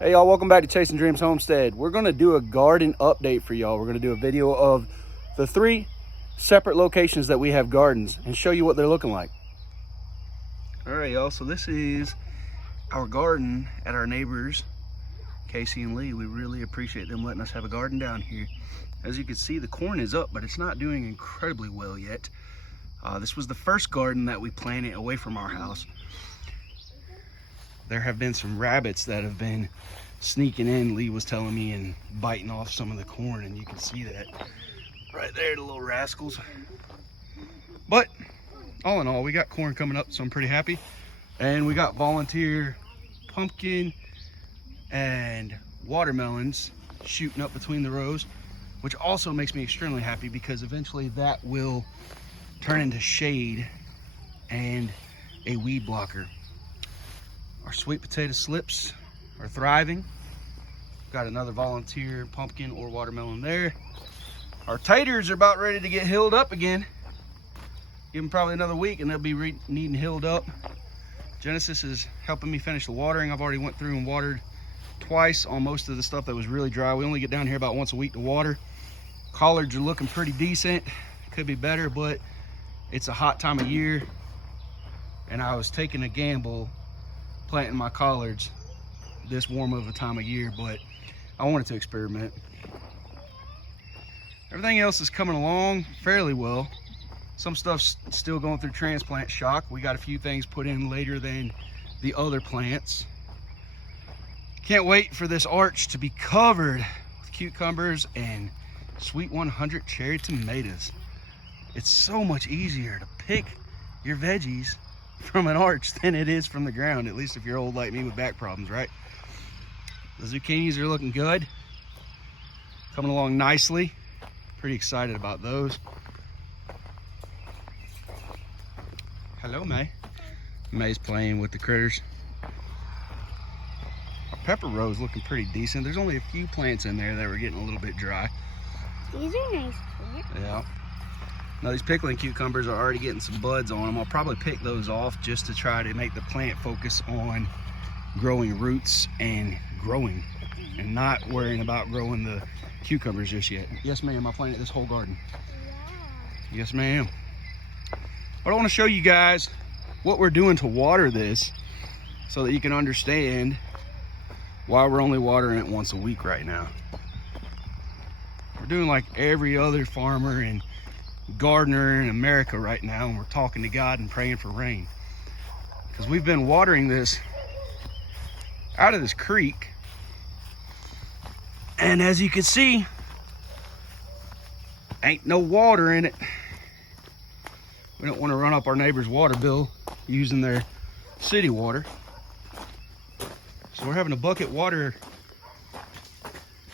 Hey y'all, welcome back to Chasing Dreams Homestead. We're gonna do a garden update for y'all. We're gonna do a video of the 3 separate locations that we have gardens and show you what they're looking like. All right y'all, so this is our garden at our neighbors, Casey and Lee. We really appreciate them letting us have a garden down here. As you can see, the corn is up, but it's not doing incredibly well yet. This was the first garden that we planted away from our house. There have been some rabbits that have been sneaking in, Lee was telling me, and biting off some of the corn, and you can see that right there, the little rascals. But all in all, we got corn coming up, so I'm pretty happy. And we got volunteer pumpkin and watermelons shooting up between the rows, which also makes me extremely happy because eventually that will turn into shade and a weed blocker. Our sweet potato slips are thriving. Got another volunteer pumpkin or watermelon there. Our taters are about ready to get hilled up again. Give them probably another week and they'll be needing hilled up. Genesis is helping me finish the watering. I've already went through and watered twice on most of the stuff that was really dry. We only get down here about once a week to water. Collards are looking pretty decent. Could be better, but it's a hot time of year. And I was taking a gamble planting my collards this warm of a time of year, but I wanted to experiment. Everything else is coming along fairly well. Some stuff's still going through transplant shock. We got a few things put in later than the other plants. Can't wait for this arch to be covered with cucumbers and sweet 100 cherry tomatoes. It's so much easier to pick your veggies from an arch than it is from the ground, at least if you're old like me with back problems, right? The zucchinis are looking good, coming along nicely. Pretty excited about those. Hello, May. May's playing with the critters. Our pepper row is looking pretty decent. There's only a few plants in there that were getting a little bit dry. These are nice plants. Yeah. Now these pickling cucumbers are already getting some buds on them. I'll probably pick those off just to try to make the plant focus on growing roots and growing and not worrying about growing the cucumbers just yet. Yes, ma'am, I planted this whole garden. Yeah. Yes, ma'am. But I want to show you guys what we're doing to water this so that you can understand why we're only watering it once a week right now. We're doing like every other farmer and gardener in America right now, and we're talking to God and praying for rain, because we've been watering this out of this creek, and as you can see, ain't no water in it. We don't want to run up our neighbor's water bill using their city water, so we're having to bucket water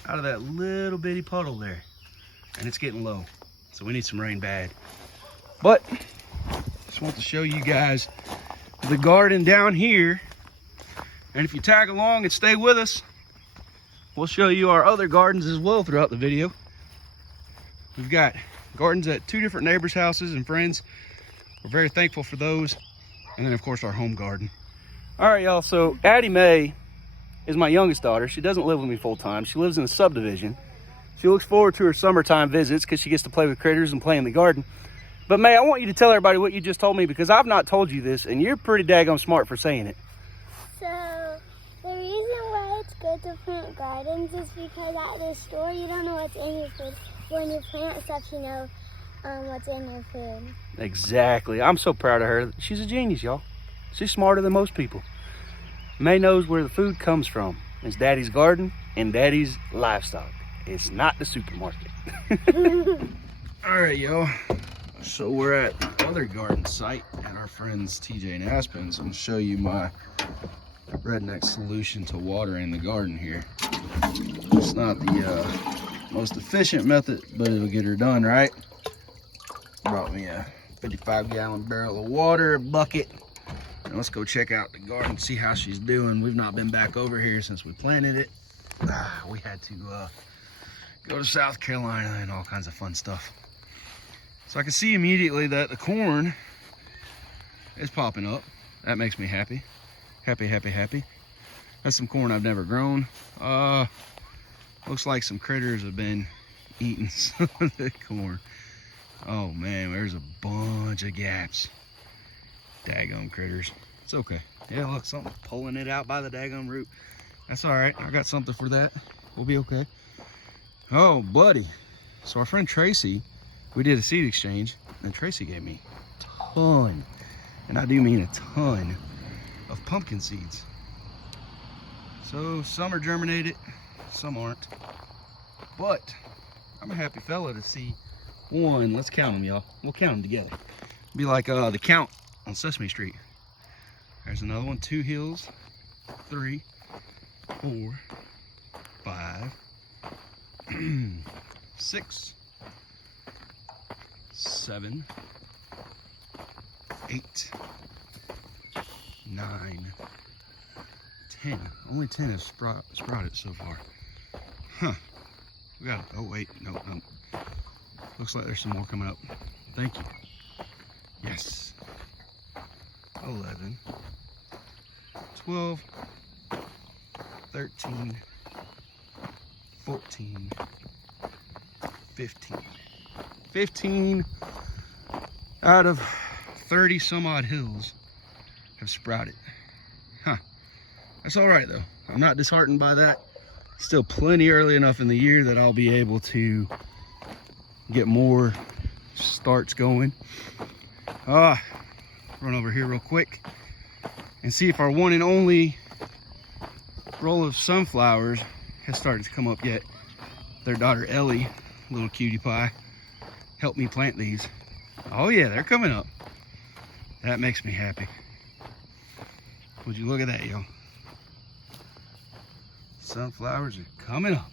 out of that little bitty puddle there, and it's getting low. So we need some rain bad. But just want to show you guys the garden down here. And if you tag along and stay with us, we'll show you our other gardens as well throughout the video. We've got gardens at 2 different neighbors' houses and friends. We're very thankful for those. And then of course our home garden. All right, y'all, so Addie Mae is my youngest daughter. She doesn't live with me full time. She lives in a subdivision. She looks forward to her summertime visits because she gets to play with critters and play in the garden. But May, I want you to tell everybody what you just told me, because I've not told you this, and you're pretty daggone smart for saying it. So the reason why it's good to plant gardens is because at the store you don't know what's in your food. When you plant stuff, you know what's in your food. Exactly. I'm so proud of her. She's a genius, y'all. She's smarter than most people. May knows where the food comes from. It's Daddy's garden and Daddy's livestock. It's not the supermarket. All right, y'all. So we're at the other garden site at our friends TJ and Aspen's. I'm gonna show you my redneck solution to watering the garden here. It's not the most efficient method, but it'll get her done, right? Brought me a 55-gallon barrel of water, a bucket. And let's go check out the garden, see how she's doing. We've not been back over here since we planted it. We had to go to South Carolina and all kinds of fun stuff. So I can see immediately that the corn is popping up. That makes me happy. Happy, happy, happy. That's some corn I've never grown. Looks like some critters have been eating some of the corn. Oh man, there's a bunch of gaps. Daggum critters. It's okay. Yeah, look, something pulling it out by the daggum root. That's all right. I got something for that. We'll be okay. Oh, buddy. So our friend Tracy, we did a seed exchange, and Tracy gave me a ton, and I do mean a ton, of pumpkin seeds. So some are germinated, some aren't. But I'm a happy fella to see one. Let's count them, y'all. We'll count them together. Be like the count on Sesame Street. There's another one. 2 hills, 3, 4, 5, 6, 7, 8, 9, 10. Only 10 have sprouted so far. Huh. We got, oh wait, no. Looks like there's some more coming up. Thank you. Yes. 11, 12, 13, 14, 15. 15 out of 30 some odd hills have sprouted. Huh. That's all right though. I'm not disheartened by that. Still plenty early enough in the year that I'll be able to get more starts going. Run over here real quick and see if our one and only roll of sunflowers has started to come up yet. Their daughter Ellie, little cutie pie, helped me plant these. Oh yeah, they're coming up. That makes me happy. Would you look at that, y'all? Sunflowers are coming up.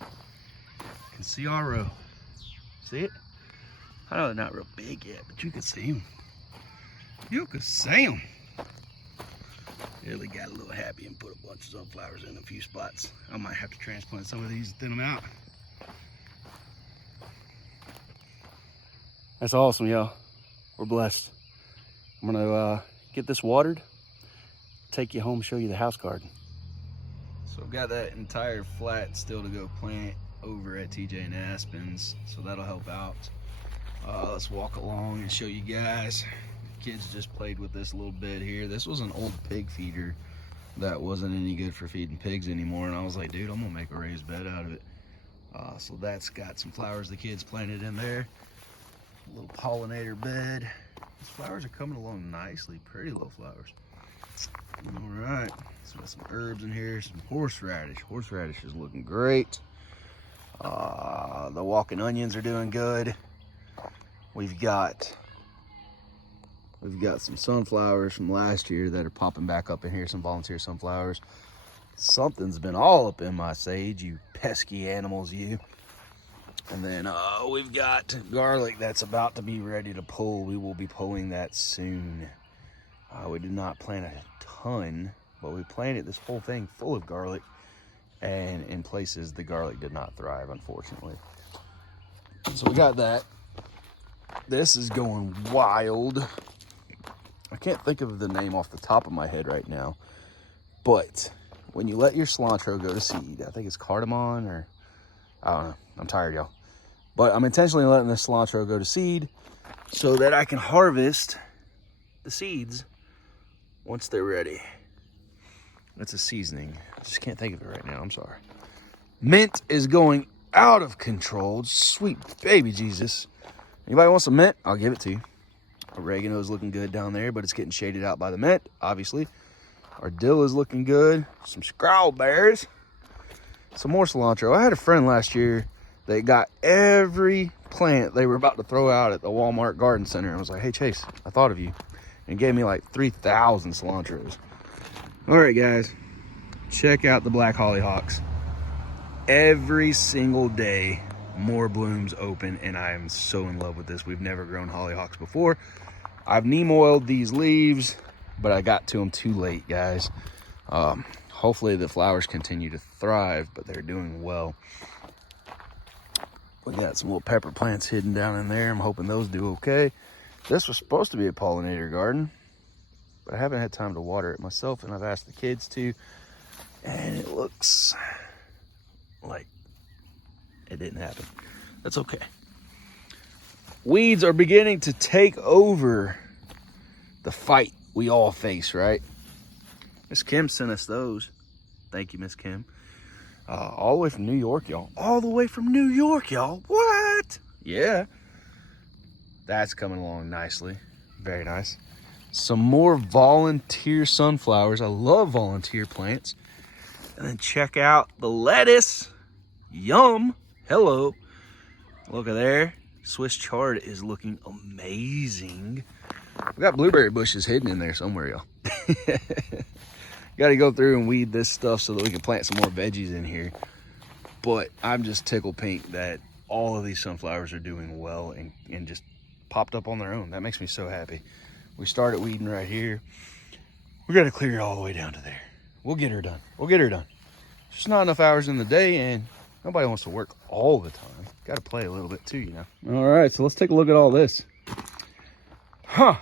You can see our row. See it? I know they're not real big yet, but you can see them. You can see them. Really got a little happy and put a bunch of sunflowers in a few spots. I might have to transplant some of these and thin them out. That's awesome, y'all. We're blessed. I'm gonna get this watered, take you home, show you the house garden. So I've got that entire flat still to go plant over at TJ and Aspen's, so that'll help out. Let's walk along and show you guys. Kids just played with this a little bit here. This was an old pig feeder that wasn't any good for feeding pigs anymore, and I was like, dude, I'm gonna make a raised bed out of it. So that's got some flowers the kids planted in there. A little pollinator bed. These flowers are coming along nicely. Pretty little flowers. All right, so got some herbs in here, some horseradish. Horseradish is looking great. The walking onions are doing good. We've got some sunflowers from last year that are popping back up in here, some volunteer sunflowers. Something's been all up in my sage, you pesky animals, you. And then we've got garlic that's about to be ready to pull. We will be pulling that soon. We did not plant a ton, but we planted this whole thing full of garlic. And in places, the garlic did not thrive, unfortunately. So we got that. This is going wild. I can't think of the name off the top of my head right now. But when you let your cilantro go to seed, I think it's cardamom or, I don't know. I'm tired, y'all. But I'm intentionally letting this cilantro go to seed so that I can harvest the seeds once they're ready. That's a seasoning. I just can't think of it right now. I'm sorry. Mint is going out of control. Sweet baby Jesus. Anybody want some mint? I'll give it to you. Oregano is looking good down there, but it's getting shaded out by the mint, obviously. Our dill is looking good. Some strawberries. Some more cilantro. I had a friend last year that got every plant they were about to throw out at the Walmart garden center. I was like, hey, Chase, I thought of you. And gave me like 3,000 cilantros. All right, guys. Check out the black hollyhocks. Every single day, more blooms open, and I am so in love with this. We've never grown hollyhocks before. I've neem oiled these leaves, but I got to them too late, guys. Hopefully the flowers continue to thrive, but they're doing well. We got some little pepper plants hidden down in there. I'm hoping those do okay. This was supposed to be a pollinator garden, but I haven't had time to water it myself, and I've asked the kids to. And it looks like it didn't happen. That's okay. Weeds are beginning to take over the fight we all face, right? Miss Kim sent us those. Thank you, Miss Kim. All the way from New York, y'all. All the way from New York, y'all. What? Yeah. That's coming along nicely. Very nice. Some more volunteer sunflowers. I love volunteer plants. And then check out the lettuce. Yum. Hello. Look at there. Swiss chard is looking amazing. We got blueberry bushes hidden in there somewhere, y'all. Got to go through and weed this stuff so that we can plant some more veggies in here. But I'm just tickled pink that all of these sunflowers are doing well and just popped up on their own. That makes me so happy. We started weeding right here. We got to clear it all the way down to there. We'll get her done. We'll get her done. There's not enough hours in the day, and nobody wants to work all the time. Got to play a little bit too, you know. All right, so let's take a look at all this. Huh.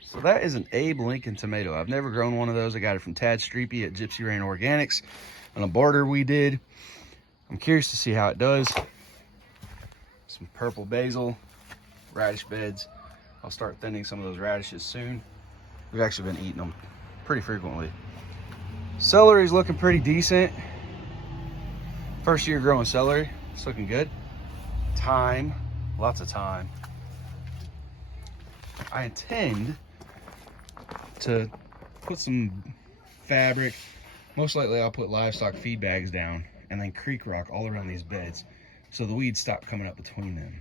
So that is an Abe Lincoln tomato. I've never grown one of those. I got it from Tad Streepy at Gypsy Rain Organics on a barter we did. I'm curious to see how it does. Some purple basil, radish beds. I'll start thinning some of those radishes soon. We've actually been eating them pretty frequently. Celery's looking pretty decent. First year growing celery, it's looking good. Thyme, lots of thyme. I intend to put some fabric. Most likely I'll put livestock feed bags down and then creek rock all around these beds so the weeds stop coming up between them.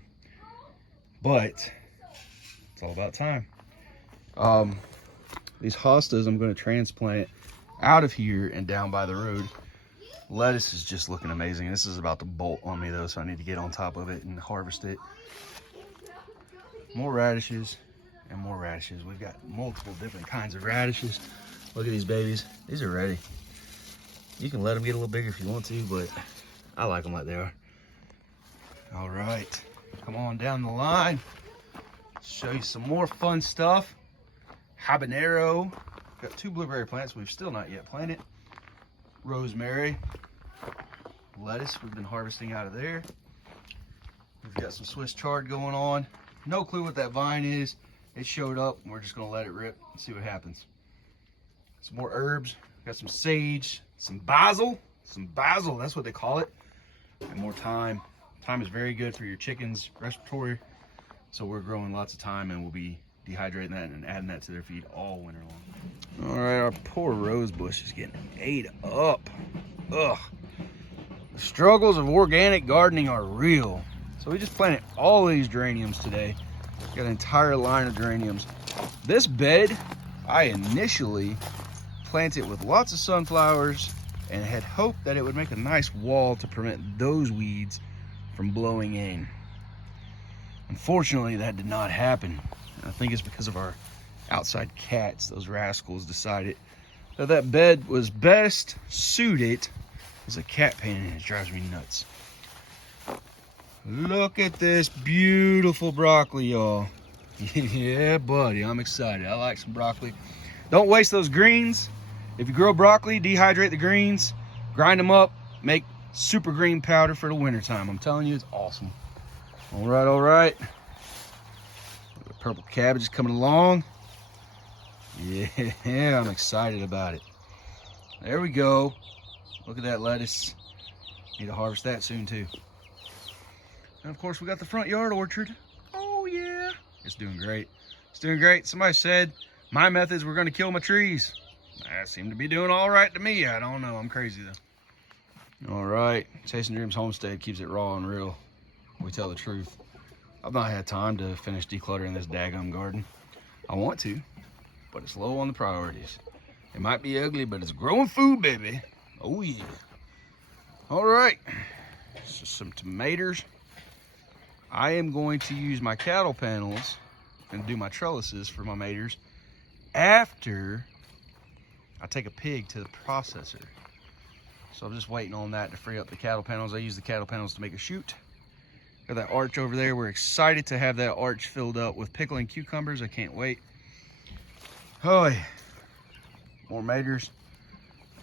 But it's all about time. These hostas I'm going to transplant out of here and down by the road. Lettuce is just looking amazing. This is about to bolt on me though, so I need to get on top of it and harvest it. More radishes and more radishes. We've got multiple different kinds of radishes. Look at these babies. These are ready. You can let them get a little bigger if you want to, but I like them like they are. All right, come on down the line. Show you some more fun stuff. Habanero. Got 2 blueberry plants we've still not yet planted. Rosemary. Lettuce we've been harvesting out of there. We've got some Swiss chard going on. No clue what that vine is. It showed up and we're just gonna let it rip and see what happens. Some more herbs. Got some sage, some basil. That's what they call it. And more thyme. Thyme is very good for your chickens' respiratory. So we're growing lots of thyme and we'll be dehydrating that and adding that to their feed all winter long. All right, our poor rose bush is getting ate up. Ugh. The struggles of organic gardening are real. So we just planted all these geraniums today. Got an entire line of geraniums. This bed, I initially planted with lots of sunflowers and had hoped that it would make a nice wall to prevent those weeds from blowing in. Unfortunately, that did not happen. I think it's because of our outside cats. Those rascals decided that that bed was best suited as a cat pen, and it drives me nuts. Look at this beautiful broccoli, y'all. Yeah, buddy, I'm excited. I like some broccoli. Don't waste those greens. If you grow broccoli, dehydrate the greens, grind them up, make super green powder for the wintertime. I'm telling you, it's awesome. All right, all right. The purple cabbage is coming along. Yeah, I'm excited about it. There we go. Look at that lettuce. Need to harvest that soon too. And of course we got the front yard orchard. Oh yeah. It's doing great. It's doing great. Somebody said my methods were gonna kill my trees. I seem to be doing all right to me. I don't know, I'm crazy though. All right, Chasing Dreams Homestead keeps it raw and real. We tell the truth. I've not had time to finish decluttering this daggum garden. I want to, but it's low on the priorities. It might be ugly, but it's growing food, baby. Oh yeah. All right, so some tomatoes. I am going to use my cattle panels and do my trellises for my maters after I take a pig to the processor. So I'm just waiting on that to free up the cattle panels. I use the cattle panels to make a chute. Got that arch over there. We're excited to have that arch filled up with pickling cucumbers. I can't wait. Oh, yeah. More maters.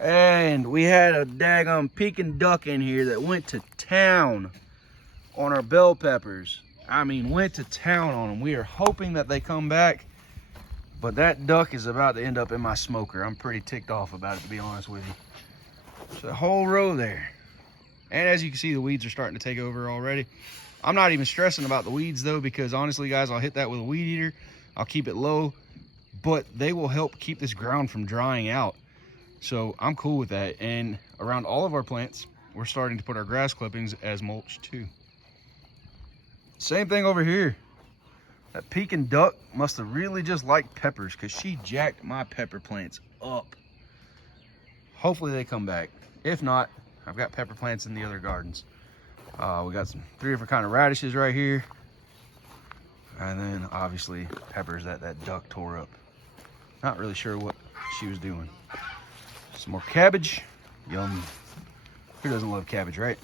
And we had a daggum Peking duck in here that went to town on our bell peppers. I mean, went to town on them. We are hoping that they come back, but that duck is about to end up in my smoker. I'm pretty ticked off about it, to be honest with you. So the whole row there. And as you can see, the weeds are starting to take over already. I'm not even stressing about the weeds though, because honestly guys, I'll hit that with a weed eater. I'll keep it low, but they will help keep this ground from drying out. So I'm cool with that. And around all of our plants, we're starting to put our grass clippings as mulch too. Same thing over here. That Peking duck must have really just liked peppers, because she jacked my pepper plants up. Hopefully they come back. If not, I've got pepper plants in the other gardens. We got 3 different kind of radishes right here. And then obviously peppers that duck tore up. Not really sure what she was doing. Some more cabbage. Yum. Who doesn't love cabbage, right?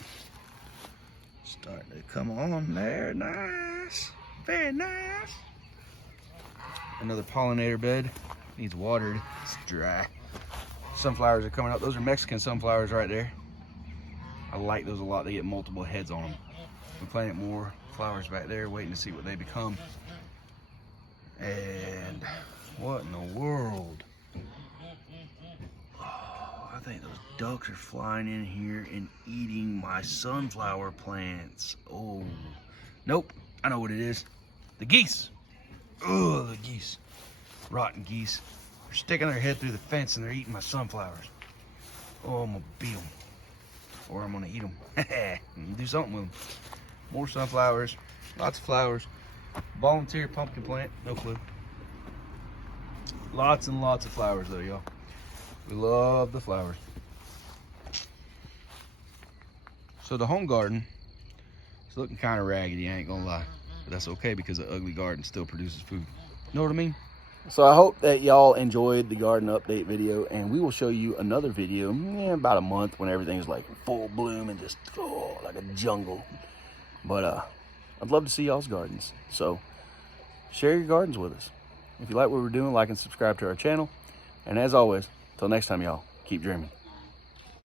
Starting to come on there. Nice. Very nice. Another pollinator bed. Needs watered. It's dry. Sunflowers are coming up. Those are Mexican sunflowers right there. I like those a lot. They get multiple heads on them. We planted more flowers back there, waiting to see what they become. And what in the world? Oh, I think those ducks are flying in here and eating my sunflower plants. Oh, nope. I know what it is. The geese. Oh, the geese. Rotten geese. They're sticking their head through the fence and they're eating my sunflowers. Oh, I'm gonna beat them. Or I'm gonna eat them. Do something with them. More sunflowers. Lots of flowers. Volunteer pumpkin plant. No clue. Lots and lots of flowers though, y'all. We love the flowers. So the home garden is looking kind of raggedy, I ain't gonna lie. But that's okay, because the ugly garden still produces food. You know what I mean? So I hope that y'all enjoyed the garden update video, and we will show you another video in about a month when everything's like in full bloom and just like a jungle. But I'd love to see y'all's gardens. So share your gardens with us. If you like what we're doing, like and subscribe to our channel. And as always, till next time, y'all, keep dreaming.